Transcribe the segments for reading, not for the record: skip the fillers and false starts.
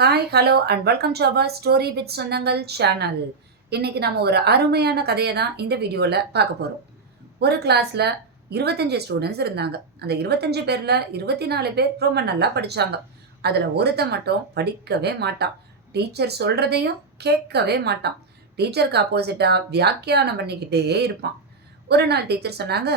Hi hello and welcome to our story with சொந்தங்கள் channel. இன்னைக்கு நம்ம ஒரு அருமையான கதையை தான் இந்த வீடியோவில் பார்க்க போகிறோம். ஒரு கிளாஸில் 25 ஸ்டூடெண்ட்ஸ் இருந்தாங்க. அந்த 25 பேரில் 24 பேர் ரொம்ப நல்லா படித்தாங்க. அதில் ஒருத்தன் மட்டும் படிக்கவே மாட்டான். டீச்சர் சொல்கிறதையும் கேட்கவே மாட்டான். டீச்சருக்கு ஆப்போசிட்டாக வியாக்கியானம் பண்ணிக்கிட்டே இருப்பான். ஒரு நாள் டீச்சர் சொன்னாங்க,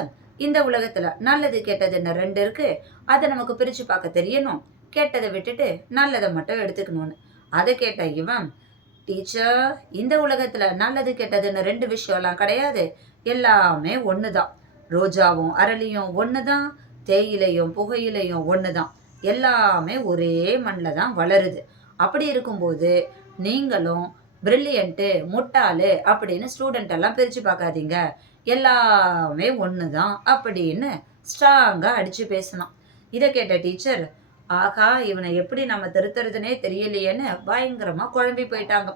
இந்த உலகத்தில் நல்லது கெட்டதுன்னு ரெண்டு இருக்குது. அதை நமக்கு பிரித்து பார்க்க தெரியணும். கேட்டதை விட்டுட்டு நல்லதை மட்டும் எடுத்துக்கணும்னு. அதை கேட்ட இவன், டீச்சர், இந்த உலகத்துல நல்லது கெட்டதுன்னு ரெண்டு விஷயம்லாம் கிடையாது, எல்லாமே ஒண்ணுதான். ரோஜாவும் அரளியும் ஒண்ணுதான், தேயிலையும் புகையிலையும் ஒண்ணுதான், எல்லாமே ஒரே மண்ணில் தான் வளருது. அப்படி இருக்கும்போது நீங்களும் பிரில்லியன்ட்டு முட்டாளு அப்படின்னு ஸ்டூடெண்ட் எல்லாம் பிரிச்சு பார்க்காதீங்க, எல்லாமே ஒண்ணுதான் அப்படின்னு ஸ்ட்ராங்கா அடிச்சு பேசினான். இதை கேட்ட டீச்சர், ஆகா, இவனை எப்படி நம்ம திருத்துறதுனே தெரியலையேன்னு பயங்கரமா குழம்பி போயிட்டாங்க.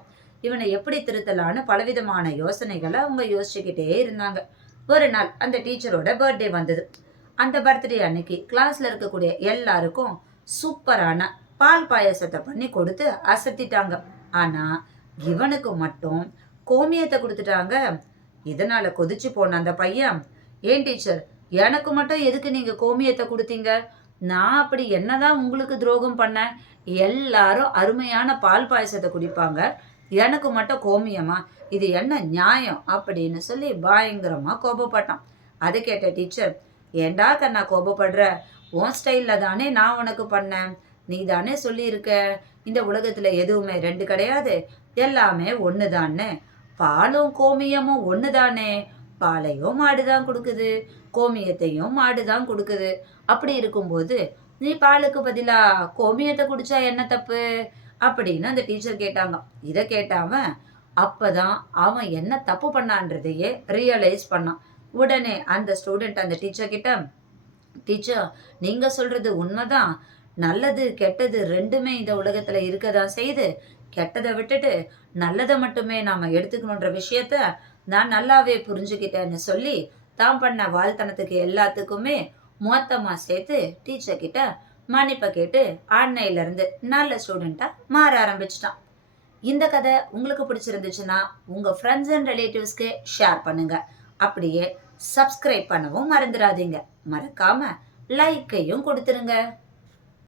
இவனை எப்படி திருத்தலான்னு பலவிதமான யோசனைகளை அவங்க யோசிச்சுக்கிட்டே இருந்தாங்க. ஒரு நாள் அந்த டீச்சரோட பர்த்டே வந்தது. அந்த பர்த்டே அன்னைக்கு கிளாஸ்ல இருக்கக்கூடிய எல்லாருக்கும் சூப்பரான பால் பாயசத்தை பண்ணி கொடுத்து அசத்திட்டாங்க. ஆனா இவனுக்கு மட்டும் கோமியத்தை கொடுத்துட்டாங்க. இதனால கொதிச்சு போன அந்த பையன், ஏன் டீச்சர், எனக்கு மட்டும் எதுக்கு நீங்க கோமியத்தை கொடுத்தீங்க? நான் அப்படி என்னதான் உங்களுக்கு துரோகம் பண்ணேன்? எல்லாரும் அருமையான பால் பாயசத்தை குடிப்பாங்க, எனக்கு மட்டும் கோமியமா? இது என்ன நியாயம்? அப்படின்னு சொல்லி பயங்கரமா கோபப்பட்டான். அதை கேட்ட டீச்சர், ஏண்டா கண்ணா கோபப்படுற? உன் ஸ்டைல்ல தானே நான் உனக்கு பண்ணேன். நீ தானே சொல்லியிருக்க, இந்த உலகத்துல எதுவுமே ரெண்டு கிடையாது, எல்லாமே ஒண்ணுதான்னு. பாலும் கோமியமும் ஒண்ணுதானே. பாலையும் மாடுதான் கொடுக்குது, கோமியத்தையும் மாடுதான் கொடுக்குது. அப்படி இருக்கும்போது நீ பாலுக்கு பதிலா கோமியத்தை குடிச்சா என்ன தப்பு அப்படின்னு அந்த டீச்சர் கேட்டாங்க. இதை கேட்டாவன் அப்பதான் அவன் என்ன தப்பு பண்ணான்றதையே ரியலைஸ் பண்ணான். உடனே அந்த ஸ்டூடெண்ட் அந்த டீச்சர் கிட்ட, டீச்சர், நீங்க சொல்றது உண்மைதான். நல்லது கெட்டது ரெண்டுமே இந்த உலகத்துல இருக்கதான் செய்யுது. கெட்டதை விட்டுட்டு நல்லதை மட்டுமே நாம எடுத்துக்கணுன்ற விஷயத்த நான் நல்லாவே புரிஞ்சுக்கிட்டேன்னு சொல்லி தான் பண்ண வாழ்த்தனத்துக்கு எல்லாத்துக்குமே மொத்தமா சேர்த்து டீச்சர் கிட்ட மன்னிப்பை கேட்டு அன்னையில இருந்து நல்ல ஸ்டூடெண்டா மாற ஆரம்பிச்சிட்டான். இந்த கதை உங்களுக்கு பிடிச்சிருந்துச்சுன்னா உங்க ஃப்ரெண்ட்ஸ் அண்ட் ரிலேட்டிவ்ஸ்க்கு ஷேர் பண்ணுங்க. அப்படியே சப்ஸ்கிரைப் பண்ணவும் மறந்துடாதீங்க. மறக்காம லைக்கையும் கொடுத்துருங்க.